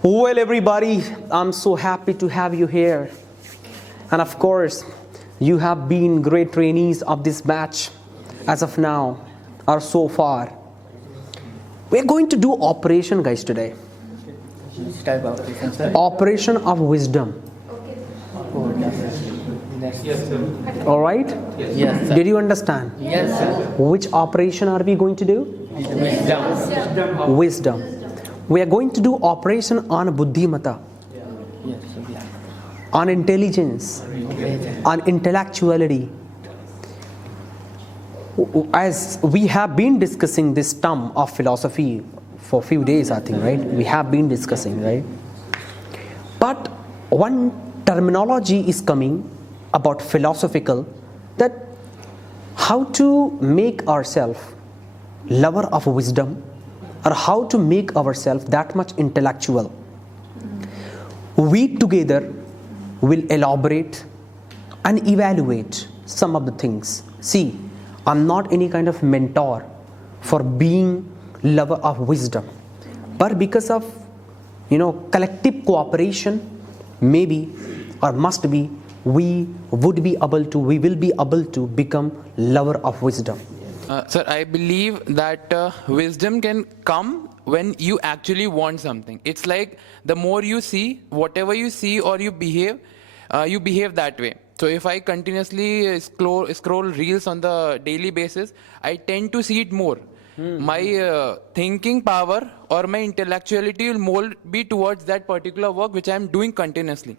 Well, everybody, I'm so happy to have you here. And of course, you have been great trainees of this batch as of now or so far. We're going to do operation, guys, today. Which type of operation, sir? Operation of wisdom. All right? Yes, sir. Did you understand? Yes, sir. Which operation are we going to do? Wisdom. Wisdom. We are going to do operation on buddhimata, Yes, sir. on intelligence, on intellectuality. As we have been discussing this term of philosophy for a few days, I think, right? We have been discussing, right? But one terminology is coming about philosophical, that how to make ourselves lover of wisdom, or how to make ourselves that much intellectual. We together will elaborate and evaluate some of the things. See, I'm not any kind of mentor for being lover of wisdom, but because of collective cooperation, maybe or must be, we will be able to become lover of wisdom. Sir, I believe that wisdom can come when you actually want something. It's like the more you see, whatever you see or you behave that way. So if I continuously scroll reels on the daily basis, I tend to see it more. My thinking power or my intellectuality will more be towards that particular work which I am doing continuously.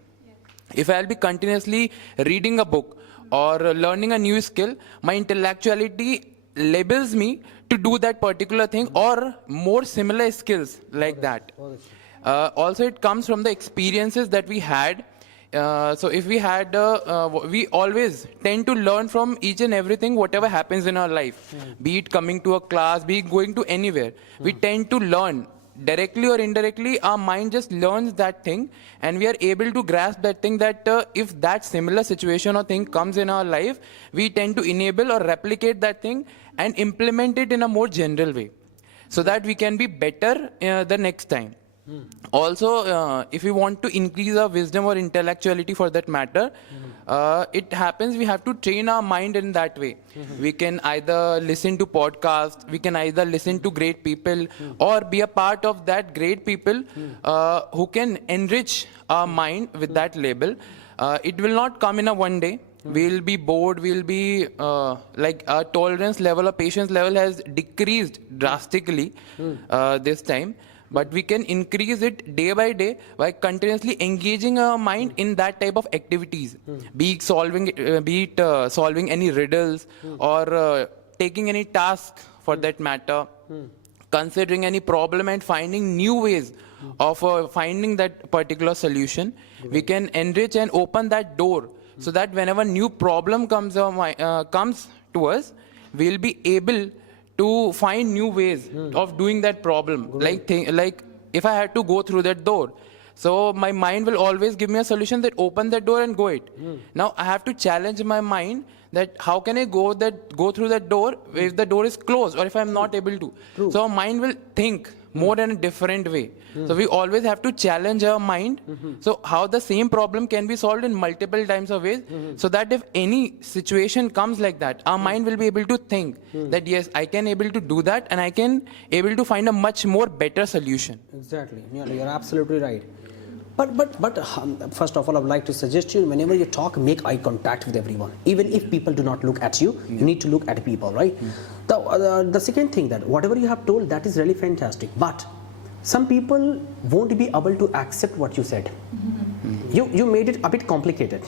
If I'll be continuously reading a book or learning a new skill, my intellectuality labels me to do that particular thing or more similar skills like that. Also, it comes from the experiences that we had. So if we had, we always tend to learn from each and everything, whatever happens in our life, be it coming to a class, be it going to anywhere. We tend to learn. Directly or indirectly, our mind just learns that thing, and we are able to grasp that thing, that if that similar situation or thing comes in our life, we tend to enable or replicate that thing and implement it in a more general way, so that we can be better the next time. Also, if we want to increase our wisdom or intellectuality for that matter, it happens we have to train our mind in that way. We can either listen to podcasts, we can either listen to great people, or be a part of that great people who can enrich our mind with that label. It will not come in a one day. We'll be bored, we'll be like our tolerance level or patience level has decreased drastically this time. But we can increase it day by day by continuously engaging our mind in that type of activities, be it solving any riddles or taking any task for that matter, considering any problem and finding new ways of finding that particular solution. We can enrich and open that door so that whenever new problem comes to us, we'll be able to find new ways of doing that problem. Like if I had to go through that door, so my mind will always give me a solution that open that door and go it. Now I have to challenge my mind that how can I go through that door if the door is closed or if I'm not able to. So our mind will think more in a different way. So we always have to challenge our mind. So how the same problem can be solved in multiple times of ways, so that if any situation comes like that, our mind will be able to think that yes, I can able to do that and I can able to find a much more better solution. Exactly. You're absolutely right. But first of all, I would like to suggest you, whenever you talk, make eye contact with everyone. Even if people do not look at you, you need to look at people, right? The second thing, that whatever you have told, that is really fantastic. But some people won't be able to accept what you said. You made it a bit complicated.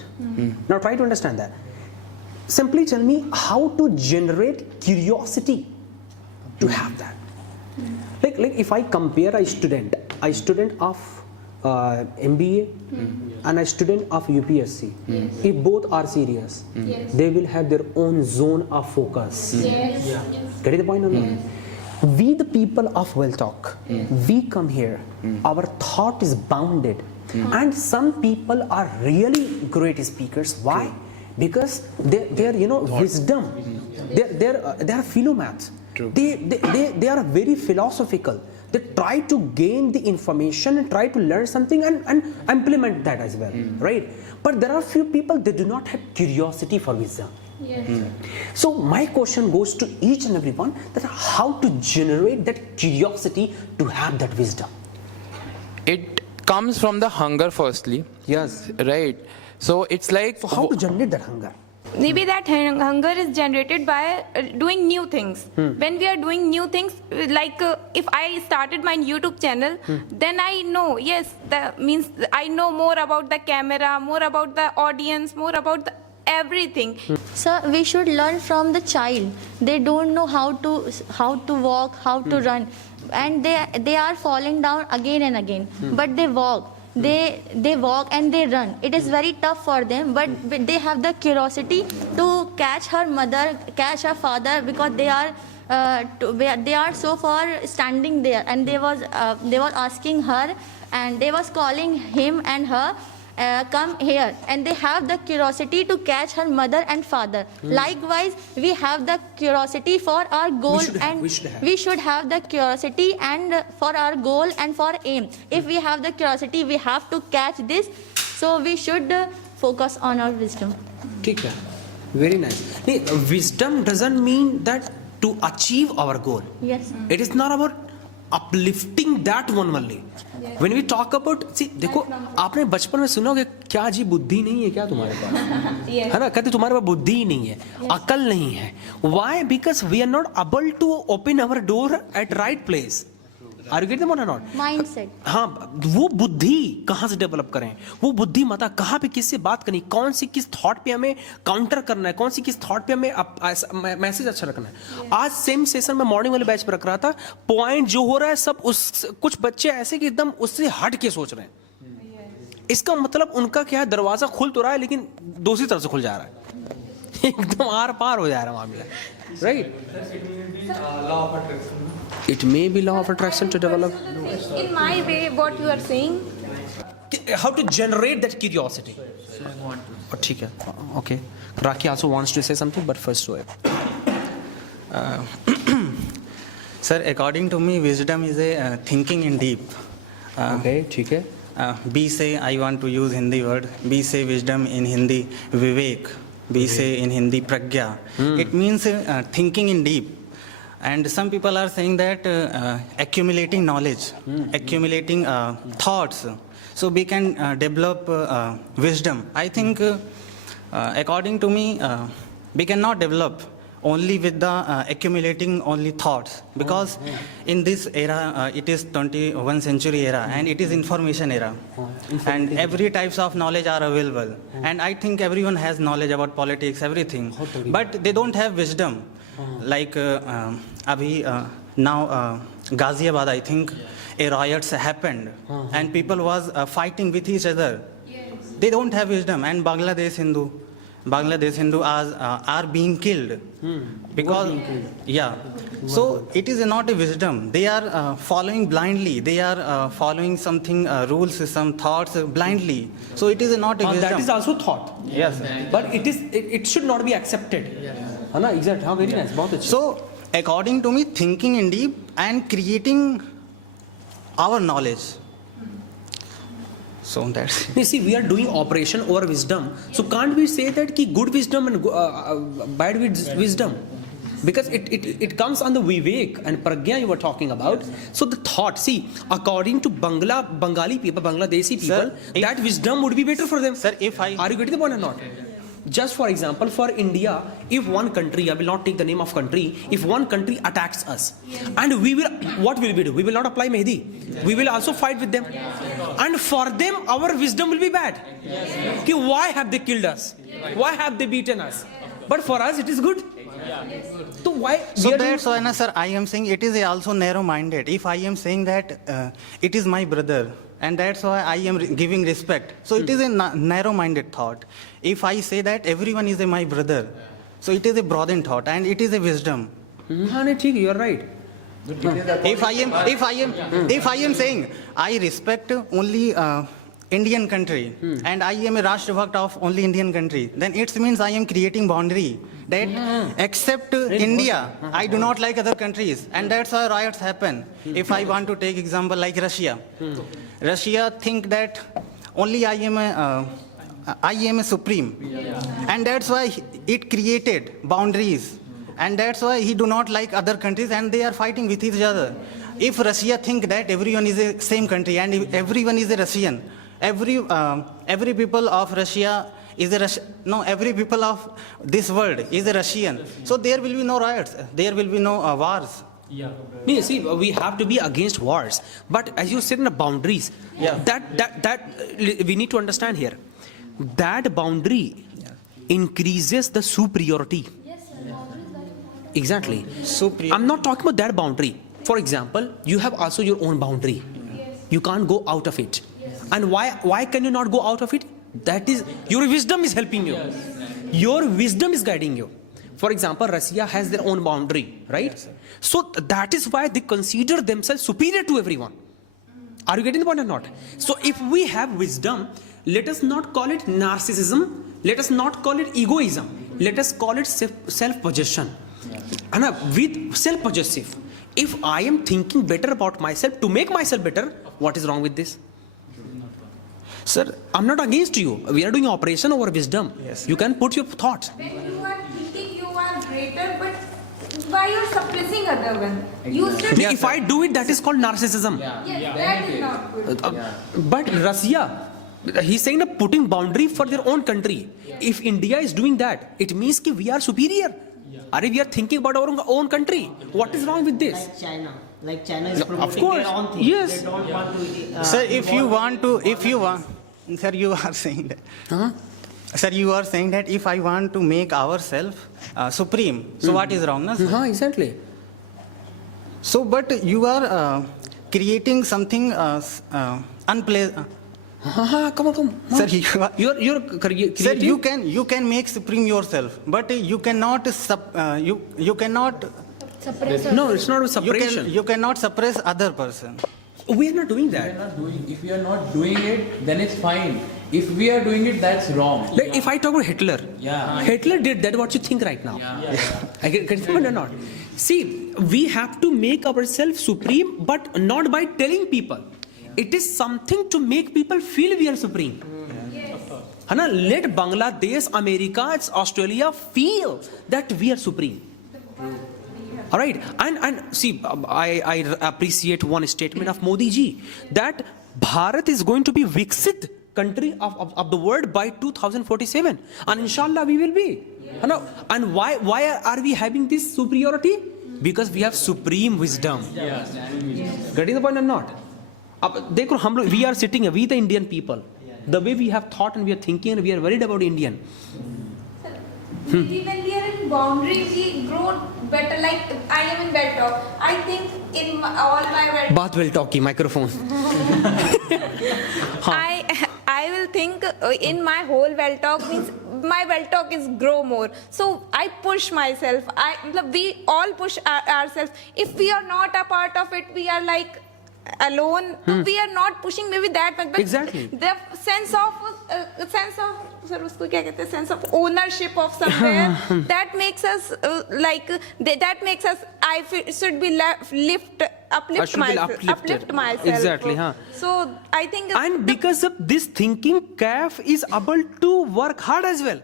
Now try to understand that. Simply tell me how to generate curiosity to have that. Like if I compare a student of MBA and a student of UPSC, if both are serious, they will have their own zone of focus. Get the point or not? We the people of Well Talk, we come here, our thought is bounded, and some people are really great speakers. Why? Because they're wisdom, they're philomaths. They are very philosophical. they try to gain the information and try to learn something and implement that as well, right? But there are few people, they do not have curiosity for wisdom. Yes. So my question goes to each and everyone, that how to generate that curiosity to have that wisdom. It comes from the hunger firstly, Yes. right? So it's like, So how to generate that hunger? Maybe that hunger is generated by doing new things. When we are doing new things, like if I started my YouTube channel, then I know, yes, that means I know more about the camera, more about the audience, more about the everything. So we should learn from the child. They don't know how to walk, how to run, and they are falling down again and again. But they walk. They walk and they run. It is very tough for them, but they have the curiosity to catch her mother, catch her father, because they are so far standing there, and they was asking her, and they was calling him and her, come here, and they have the curiosity to catch her mother and father. Likewise, we have the curiosity for our goal, and we should have the curiosity and for our goal and for aim. If we have the curiosity, we have to catch this, so we should focus on our wisdom. ठीक है, very nice. नहीं, wisdom doesn't mean that to achieve our goal. Yes. It is not about uplifting that one only. When we talk about, see, देखो, आपने बचपन में सुना होगा, क्या जी बुद्धि नहीं है क्या तुम्हारे पास? है ना, कहते तुम्हारे पास बुद्धि ही नहीं है, अकल नहीं है. Why? Because we are not able to open our door at right place. Are you getting them or not? Mindset. हाँ, वो बुद्धि कहाँ से डेवलप करें, वो बुद्धि मता कहाँ पे किससे बात करनी, कौन सी किस थॉट पे हमें काउंटर करना है, कौन सी किस थॉट पे हमें मैसेज अच्छा रखना है. आज सेम सेशन में मॉर्निंग वाले बैच पे रख रहा था, पॉइंट जो हो रहा है सब उस, कुछ बच्चे ऐसे कि एकदम उससे हट के सोच रहे हैं. इसका मतलब उनका क्या है, दरवाजा खुल तो रहा है लेकिन दूसरी तरफ से खुल जा रहा है, एकदम आर पार हो जा रहा है मामला, right? It may be law of attraction to develop. In my way, what you are saying, How to generate that curiosity. Oh, ठीक है. Okay. Raki also wants to say something, but first Shoaib. Sir, according to me, wisdom is a thinking in deep. Okay, ठीक है. B say, I want to use Hindi word. B say wisdom in Hindi, Vivek. B say in Hindi, Pragya. It means thinking in deep. And some people are saying that accumulating knowledge, accumulating thoughts, so we can develop wisdom. I think, according to me, we cannot develop only with the accumulating only thoughts, because in this era, it is 21st century era, and it is information era, and every types of knowledge are available. And I think everyone has knowledge about politics, everything, but they don't have wisdom. Like now Ghaziabad, I think a riots happened, and people was fighting with each other. They don't have wisdom. And Bangladesh Hindu are being killed because so it is not a wisdom. They are following blindly. They are following something rules, some thoughts blindly. So it is not a wisdom. That is also thought. Yes, but it should not be accepted. है ना, exact. हाँ, very nice, बहुत अच्छा. So according to me, thinking in deep and creating our knowledge. So that's it. You see, we are doing operation over wisdom. So can't we say that ki good wisdom and bad wisdom? Because it comes on the Vivek and Pragya you were talking about. So the thought, see, according to Bengali people, Bangladeshi people, Sir, that wisdom would be better for them. Sir, if I... Are you getting the point or not? Just for example, for India, if one country, I will not take the name of country, if one country attacks us, and what will we do? We will not apply Mehdi. We will also fight with them. And for them, our wisdom will be bad. Ki why have they killed us? Why have they beaten us? But for us, it is good. So why? So that's why, sir, I am saying it is also narrow-minded. If I am saying that it is my brother, and that's why I am giving respect. So it is a narrow-minded thought. If I say that everyone is my brother, so it is a broadened thought, and it is a wisdom. You are right. If I am saying I respect only Indian country, and I am a Rashtrabhakt of only Indian country, then it means I am creating boundary that except India, I do not like other countries, and that's why riots happen. If I want to take example like Russia, Russia think that only I am a supreme, and that's why it created boundaries, and that's why he do not like other countries, and they are fighting with each other. If Russia think that everyone is a same country and if everyone is a Russian, every people of Russia is every people of this world is a Russian. So there will be no riots, there will be no wars. You see, we have to be against wars, but as you said, in the boundaries, that we need to understand here. That boundary increases the superiority. Exactly. Superior. I'm not talking about that boundary. For example, you have also your own boundary. You can't go out of it. And why can you not go out of it? That is, your wisdom is helping you. Your wisdom is guiding you. For example, Russia has their own boundary, right? So that is why they consider themselves superior to everyone. Are you getting the point or not? So if we have wisdom, let us not call it narcissism. Let us not call it egoism. Let us call it self-possession. And with self-possessive, if I am thinking better about myself to make myself better, what is wrong with this? Sir, I'm not against you. We are doing operation over wisdom. Yes. You can put your thoughts. When you are thinking you are greater, but why you're suppressing other one? You should. If I do it, that is called narcissism. Yes, that is not good. But Russia, he's saying that putting boundary for their own country. If India is doing that, it means that we are superior. Or we are thinking about our own country. What is wrong with this? Like China is Of promoting course, their own thing. yes. They don't want to. Sir, sir, you are saying that. Sir, you are saying that if I want to make ourselves supreme, so what is wrong, na, sir? Exactly. So, but you are creating something unpleasant. Come on. Sir, You're creating. sir, you can make supreme yourself, but you cannot you cannot No, it's not a separation. you cannot suppress other person. We are not doing that. If we are not doing it, then it's fine. If we are doing it, that's wrong. Like, if I talk about Hitler, Hitler did that. What you think right now? I get it or not? See, we have to make ourselves supreme, but not by telling people. It is something to make people feel we are supreme. Let Bangladesh, America, Australia feel that we are supreme. All right, and see, I appreciate one statement of Modi ji that Bharat is going to be Viksit country of the world by 2047, and inshallah we will be. And why are we having this superiority? Because we have supreme wisdom. Getting the point or not? We are sitting here, we the Indian people. The way we have thought and we are thinking and we are worried about Indian. Maybe when we are in boundaries, we grow better. Like I am in well talk. I think in all my well Baat will talk ki microphone. I will think in my whole well talk means my well talk is grow more. So I push myself. We all push ourselves. If we are not a part of it, we are like alone. We are not pushing maybe that much. But Exactly. The sense of sense of ownership of somewhere that makes us that makes us should be uplift myself. Exactly, So I think And because of this thinking, CAF is able to work hard as well.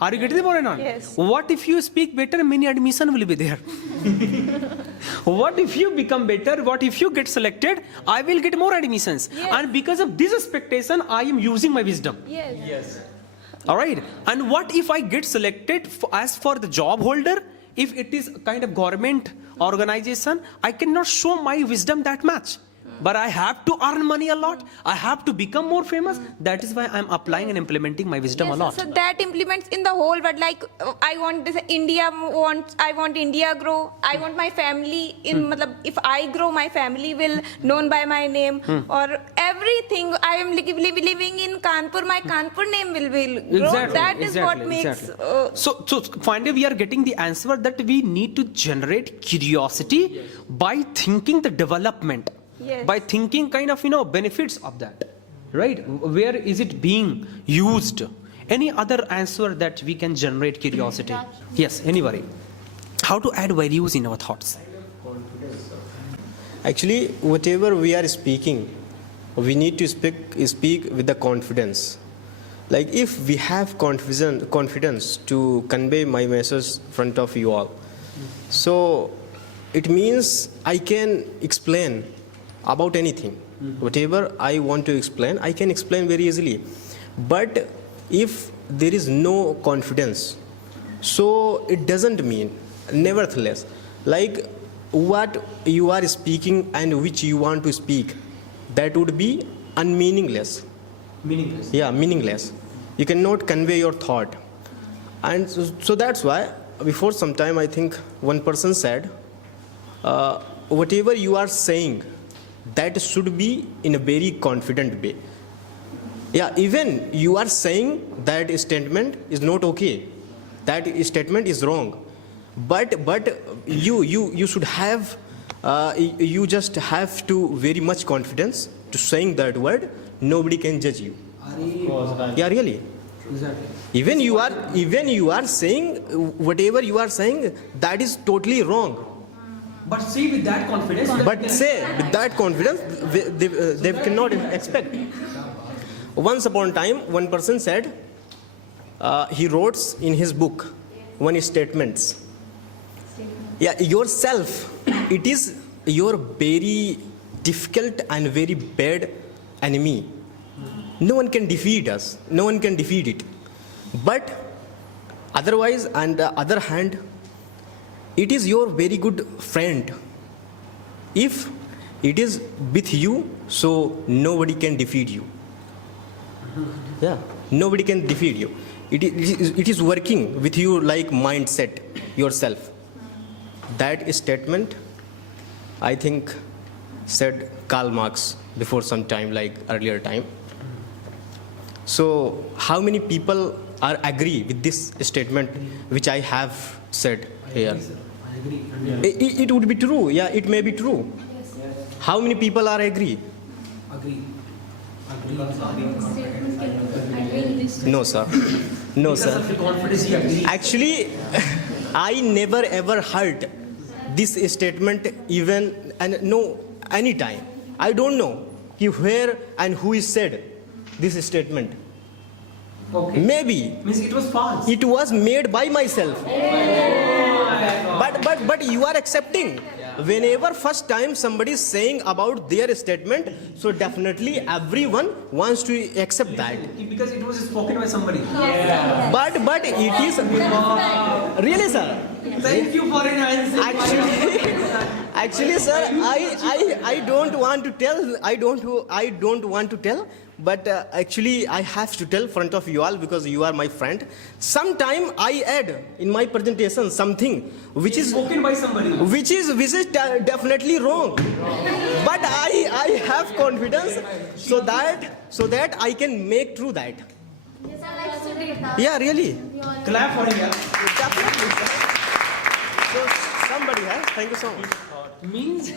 Are you getting the point or not? Yes. What if you speak better, many admission will be there. What if you become better? What if you get selected? I will get more admissions. Yes. And because of this expectation, I am using my wisdom. yes. All right. And what if I get selected as for the job holder? If it is a kind of government organization, I cannot show my wisdom that much. But I have to earn money a lot. I have to become more famous. That is why I'm applying and implementing my wisdom a lot. So that implements in the whole world. Like I want this I want India grow. I want my family if I grow, my family will known by my name or everything. I am living in Kanpur. My Kanpur name will grow. Exactly. That is what makes. So finally we are getting the answer that we need to generate curiosity by thinking the development. Yes. By thinking kind of benefits of that, right? Where is it being used, Any other answer that we can generate curiosity? Yes, anybody? How to add values in our thoughts? Actually, whatever we are speaking, we need to speak with the confidence. Like if we have confidence to convey my message in front of you all, so it means I can explain about anything. Whatever I want to explain, I can explain very easily. But if there is no confidence, so it doesn't mean, nevertheless, like what you are speaking and which you want to speak, that would be unmeaningless. Meaningless. Yeah, meaningless. You cannot convey your thought. And so that's why, before some time, I think one person said, whatever you are saying, that should be in a very confident way. Yeah, even you are saying that statement is not okay, that statement is wrong, but you should have, you just have to very much confidence to saying that word. Nobody can judge you. Yeah, really. Exactly. Even you are saying whatever you are saying, that is totally wrong. But see, with that confidence. But say with that confidence, they cannot expect. Once upon a time, one person said, he wrote in his book one statements. Yeah, yourself, it is your very difficult and very bad enemy. No one can defeat us. No one can defeat it. But otherwise, on the other hand, it is your very good friend. If it is with you, so nobody can defeat you. Yeah, nobody can defeat you. It is working with you like mindset yourself. That statement, I think, said Karl Marx before some time, like earlier time. So how many people are agree with this statement which I have said here? I agree. It would be true. Yeah, it may be true. How many people are agree? Agree. No, sir. No, sir. Confidence, you agree. Actually, I never ever heard this statement even and no any time. I don't know where and who is said this statement. Okay. Maybe Means it was false. it was made by myself. But you are accepting. Whenever first time somebody is saying about their statement, so definitely everyone wants to accept that. Because it was spoken by somebody. But it is really, sir. Thank you for enhancing. Actually, sir, I don't want to tell. I don't want to tell. But actually, I have to tell front of you all because you are my friend. Sometime I add in my presentation something which is spoken by somebody. which is definitely wrong. But I have confidence so that I can make true that. Yeah, really. Clap for him. Definitely, sir. So somebody has. Thank you so much. Means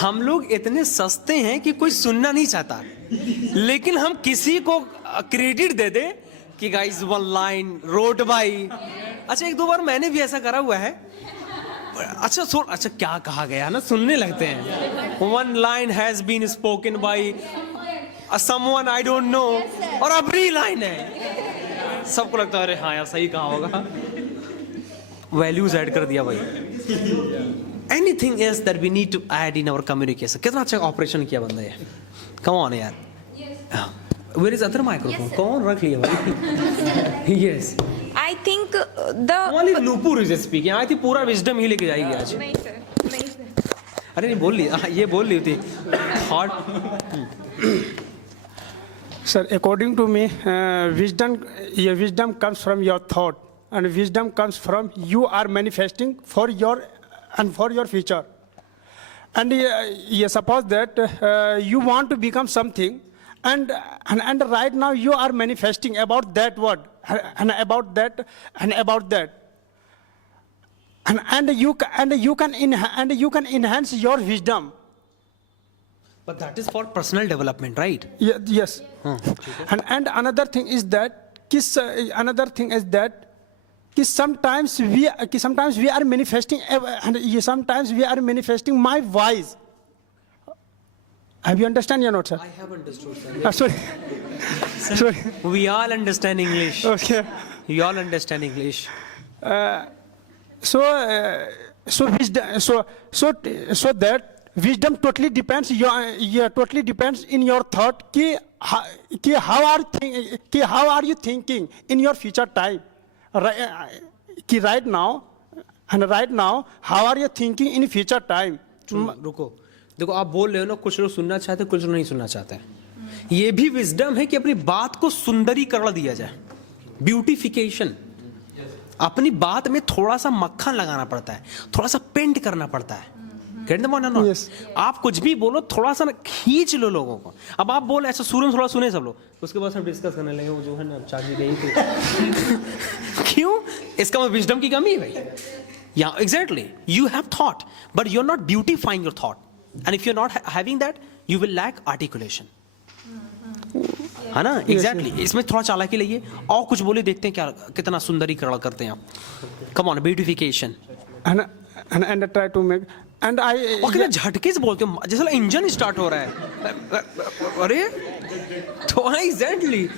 हम लोग इतने सस्ते हैं कि कोई सुनना नहीं चाहता, लेकिन हम किसी को क्रेडिट दे दे कि guys one line road by. अच्छा, एक दो बार मैंने भी ऐसा करा हुआ है. अच्छा क्या कहा गया ना, सुनने लगते हैं. One line has been spoken by someone I don't know, और अबरी लाइन है. सबको लगता है अरे हाँ यार सही कहा होगा. वैल्यूज ऐड कर दिया भाई. Anything else that we need to add in our communication? कितना अच्छा ऑपरेशन किया बंदा है. Come on यार. Where is other microphone? कौन रख लिया भाई? Yes. I think the Only Nupur is speaking. I think पूरा wisdom ही लेके जाएगी आज. नहीं सर. अरे नहीं बोल ली, ये बोल ली थी. Thought. Sir, according to me, wisdom comes from your thought, and wisdom comes from you are manifesting for your future. And suppose that you want to become something, and right now you are manifesting about that word and about that and about that, and you can enhance your wisdom. But that is for personal development, right? Yes. And another thing is that another thing is that sometimes we are manifesting and sometimes we are manifesting my voice. Have you understand or not, sir? I have understood, sir. Sorry. Sorry. We all understand English. Okay. We all understand English. So that wisdom totally depends totally depends in your thought how are you thinking in your future time, right now how are you thinking in future time. रुको, देखो आप बोल रहे हो ना, कुछ लोग सुनना चाहते हैं, कुछ लोग नहीं सुनना चाहते हैं. ये भी विजडम है कि अपनी बात को सुंदरीकरण दिया जाए, ब्यूटिफिकेशन. अपनी बात में थोड़ा सा मक्खन लगाना पड़ता है, थोड़ा सा पेंट करना पड़ता है. Yes. आप कुछ भी बोलो, थोड़ा सा खींच लो लोगों को. अब आप बोल ऐसा सूरन थोड़ा सुने सब लोग, उसके बाद सब डिस्कस करने लगे वो जो है ना चाची गई तो क्यों? इसका मतलब विजडम की कमी है भाई. Yeah, exactly. You have thought, but you're not beautifying your thought. And if you're not having that, you will lack articulation. है ना? Exactly. इसमें थोड़ा चालाकी लगिए और कुछ बोले, देखते हैं क्या कितना सुंदरीकरण करते हैं आप. Come on, beautification. And I try to make and I और कितना झटके से बोलते हो, जैसे इंजन स्टार्ट हो रहा है. अरे तो एग्जैक्टली,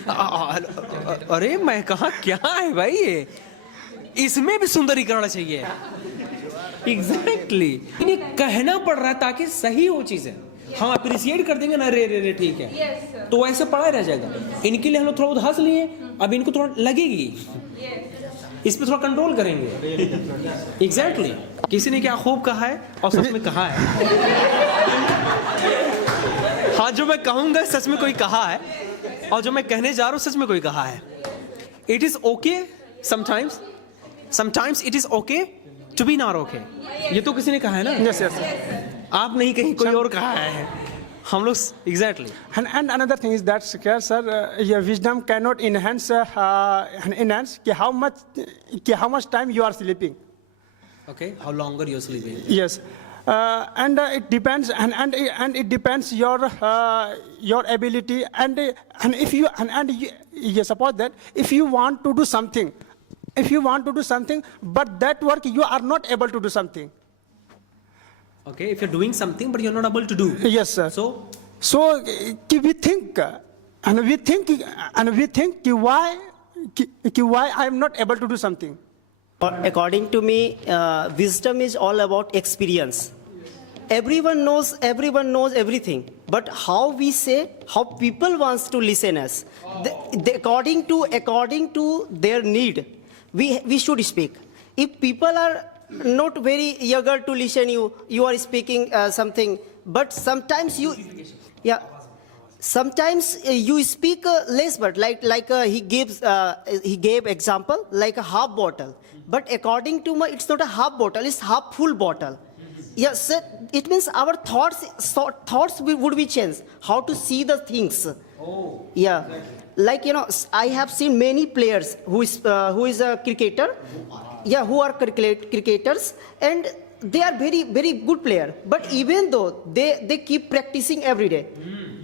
अरे मैं कहा क्या है भाई ये, इसमें भी सुंदरीकरण चाहिए. एग्जैक्टली. इन्हें कहना पड़ रहा है ताकि सही हो चीजें. हम अप्रिशिएट कर देंगे ना, रे रे रे ठीक है, तो ऐसे पड़ा रह जाएगा. इनके लिए हम लोग थोड़ा बहुत हंस लिए, अब इनको थोड़ा लगेगी, इस पे थोड़ा कंट्रोल करेंगे. एग्जैक्टली. किसी ने क्या खूब कहा है और सच में कहा है. हाँ, जो मैं कहूंगा सच में कोई कहा है, और जो मैं कहने जा रहा हूं सच में कोई कहा है. It is okay sometimes it is okay to be not okay. ये तो किसी ने कहा है ना. yes. आप नहीं, कहीं कोई और कहा है. हम लोग exactly. And another thing is that, sir, your wisdom cannot enhance how much time you are sleeping. Okay, how longer you're sleeping. Yes, and it depends, and it depends your ability, and if you suppose that if you want to do something, but that work you are not able to do something. Okay, if you're doing something but you're not able to do. Yes, sir. So we think why I am not able to do something. According to me, wisdom is all about experience. Everyone knows everything, but how we say, how people wants to listen us, according to their need, we should speak. If people are not very eager to listen you are speaking something, but sometimes you speak less, but like he gave example like a half bottle, but according to me it's not a half bottle, it's half full bottle. Yes, sir, it means our thoughts would be changed, how to see the things. Yeah, like I have seen many players who is a cricketer. Yeah, who are cricketers, and they are very, very good player. But even though they keep practicing every day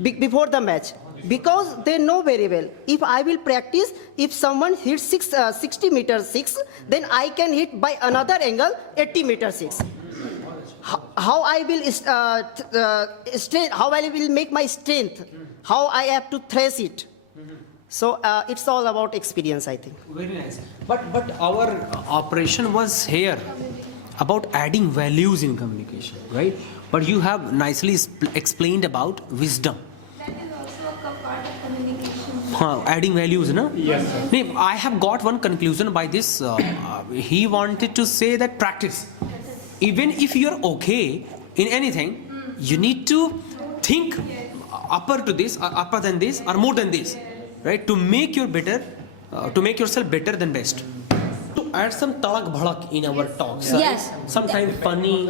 before the match, because they know very well, if I will practice, if someone hits 60 meter 6, then I can hit by another angle 80 meter 6. How I will make my strength, how I have to trace it. So it's all about experience, I think. Very nice. But our operation was here about adding values in communication, right? But you have nicely explained about wisdom. That is also a part of communication. Adding values, no? Yes, sir. I have got one conclusion by this. He wanted to say that practice. Even if you're okay in anything, you need to think upper than this, or more than this. Right, to make yourself better than best. To add some talak bhadak in our talks. Yes. Sometimes funny,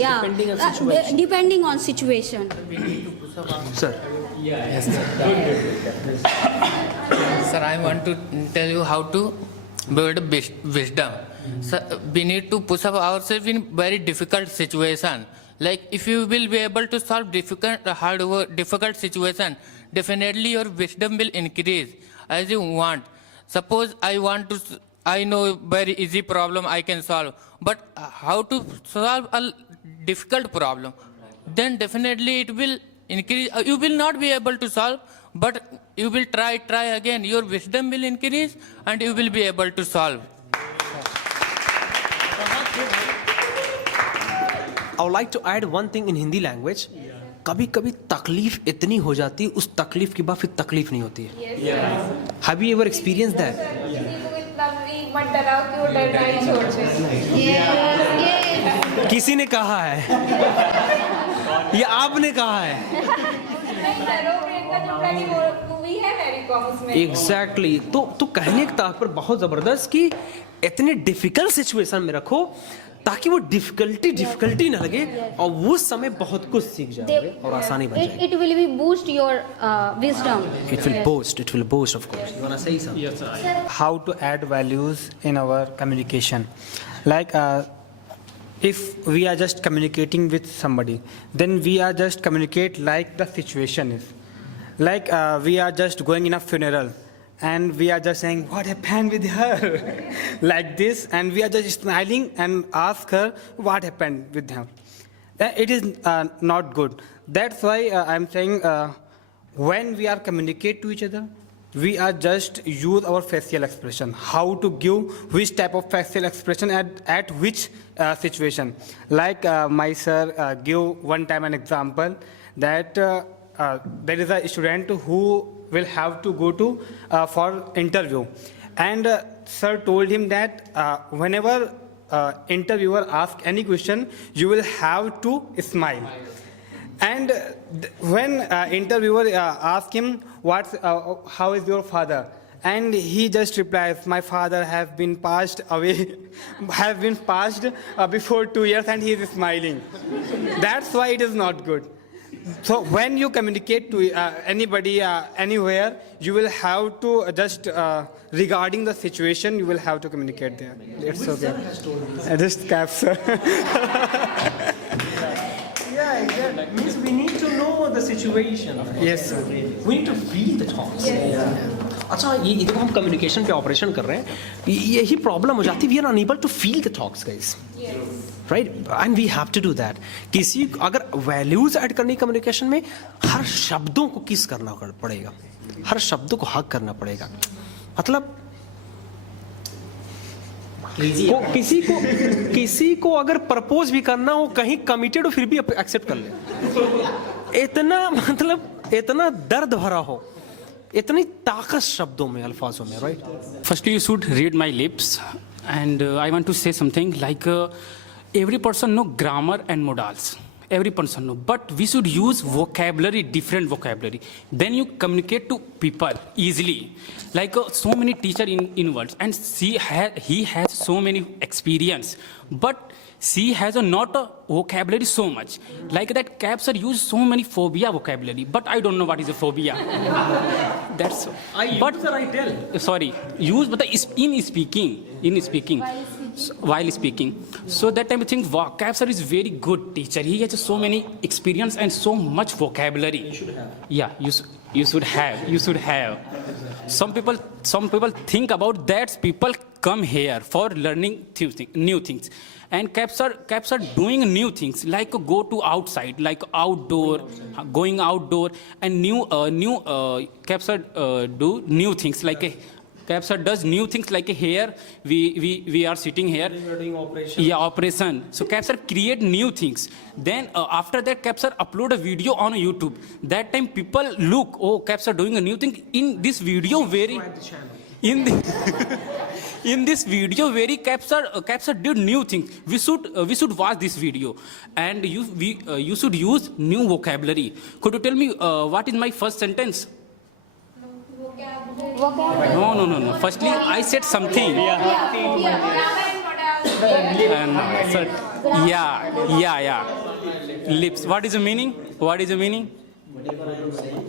yeah. depending on situation. Depending on situation. Sir. Yes, sir. Sir, I want to tell you how to build wisdom. Sir, we need to push up ourselves in very difficult situation. Like if you will be able to solve difficult situation, definitely your wisdom will increase as you want. Suppose I know very easy problem I can solve, but how to solve a difficult problem? Then definitely it will increase. You will not be able to solve, but you will try again. Your wisdom will increase, and you will be able to solve. I would like to add one thing in Hindi language. कभी कभी तकलीफ इतनी हो जाती है, उस तकलीफ के बाद फिर तकलीफ नहीं होती है. Have you ever experienced that? किसी ने कहा है या आपने कहा है? एग्जैक्टली तो कहने का तात्पर्य बहुत जबरदस्त कि इतने डिफिकल्ट सिचुएशन में रखो ताकि वो डिफिकल्टी ना लगे और वो समय बहुत कुछ सीख जाओगे और आसानी बन जाएगी. It will be boost your wisdom. It will boast of course. You wanna say something? Yes, sir. How to add values in our communication. Like if we are just communicating with somebody, then we are just communicate like the situation is. Like we are just going in a funeral and we are just saying, what happened with her? Like this, and we are just smiling and ask her what happened with her. It is not good. That's why I'm saying when we are communicate to each other, we are just use our facial expression, how to give which type of facial expression at which situation. Like my sir give one time an example that there is a student who will have to go to for interview, and sir told him that whenever interviewer ask any question, you will have to smile. And when interviewer ask him how is your father, and he just replies, my father have been passed away, have been passed before 2 years, and he is smiling. That's why it is not good. So when you communicate to anybody anywhere, you will have to just regarding the situation, you will have to communicate there. It's okay. Just capture. Yeah, exactly. Means we need to know the situation. Yes, sir. We need to feel the talks. अच्छा ये देखो हम communication पे operation कर रहे हैं, यही problem हो जाती है. We are unable to feel the talks guys, right? And we have to do that. किसी अगर वैल्यूज ऐड करनी कम्युनिकेशन में, हर शब्दों को किस करना पड़ेगा, हर शब्दों को हक करना पड़ेगा. मतलब किसी को अगर प्रपोज भी करना हो, कहीं कमिटेड हो फिर भी एक्सेप्ट कर ले. इतना दर्द भरा हो, इतनी ताकत शब्दों में, अल्फाजों में, right? Firstly, you should read my lips, and I want to say something like every person know grammar and modals. Every person know, but we should use vocabulary, different vocabulary. Then you communicate to people easily. Like so many teacher in world, and he has so many experience, but she has not a vocabulary so much. Like that, caps are use so many phobia vocabulary, but I don't know what is a phobia. That's. I tell. Sorry, use but in speaking. While speaking. So that time I think Caps sir is very good teacher. He has so many experience and so much vocabulary. You should have. Yeah, you should have. Some people think about that. People come here for learning new things. And Caps are doing new things, like go to outside, like going outdoor, and Caps are do new things like Caps does new things like here we are sitting here. We are doing operation. Yeah, operation. So Caps create new things. Then after that, Caps upload a video on YouTube. That time people look, oh, Caps doing a new thing in this video. In this video, Caps did new things. We should watch this video, and you should use new vocabulary. Could you tell me what is my first sentence? No. Firstly, I said something. Yeah. Lips. What is the meaning?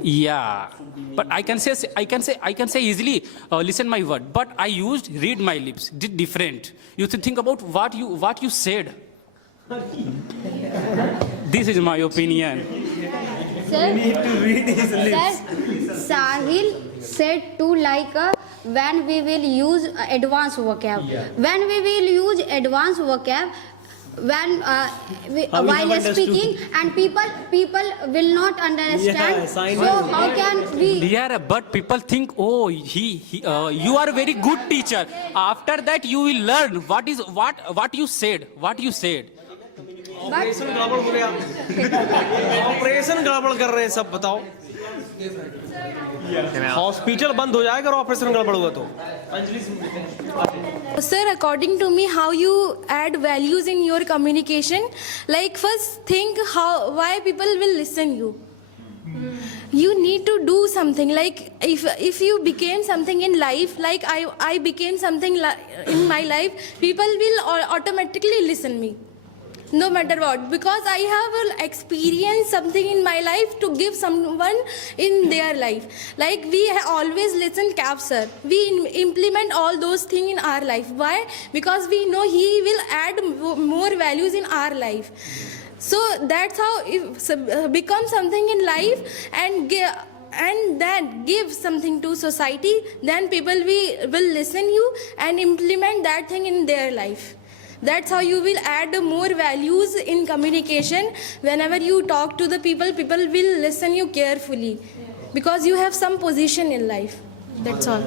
Yeah. But I can say easily. Listen my word. But I used read my lips. Did different. You should think about what you said. This is my opinion. Sir, you need to read his lips. Sir, Sahil said to like when we will use advanced vocab. When we will use advanced vocab, when while speaking, and people will not understand. Yes, I so know. how can we? Yeah, but people think, oh, you are a very good teacher. After that, you will learn what you said. Operation गड़बड़ हो गया operation गड़बड़ कर रहे हैं सब बताओ hospital बंद हो जाएगा अगर ऑपरेशन गड़बड़ हुआ तो Sir, according to me, how you add values in your communication, like first think why people will listen you. You need to do something, like if you became something in life, like I became something in my life, people will automatically listen me. No matter what, because I have experienced something in my life to give someone in their life. Like we always listen Cap sir. We implement all those things in our life. Why? Because we know he will add more values in our life. So that's how it becomes something in life and then give something to society. Then people will listen you and implement that thing in their life. That's how you will add more values in communication. Whenever you talk to the people will listen you carefully because you have some position in life. That's all.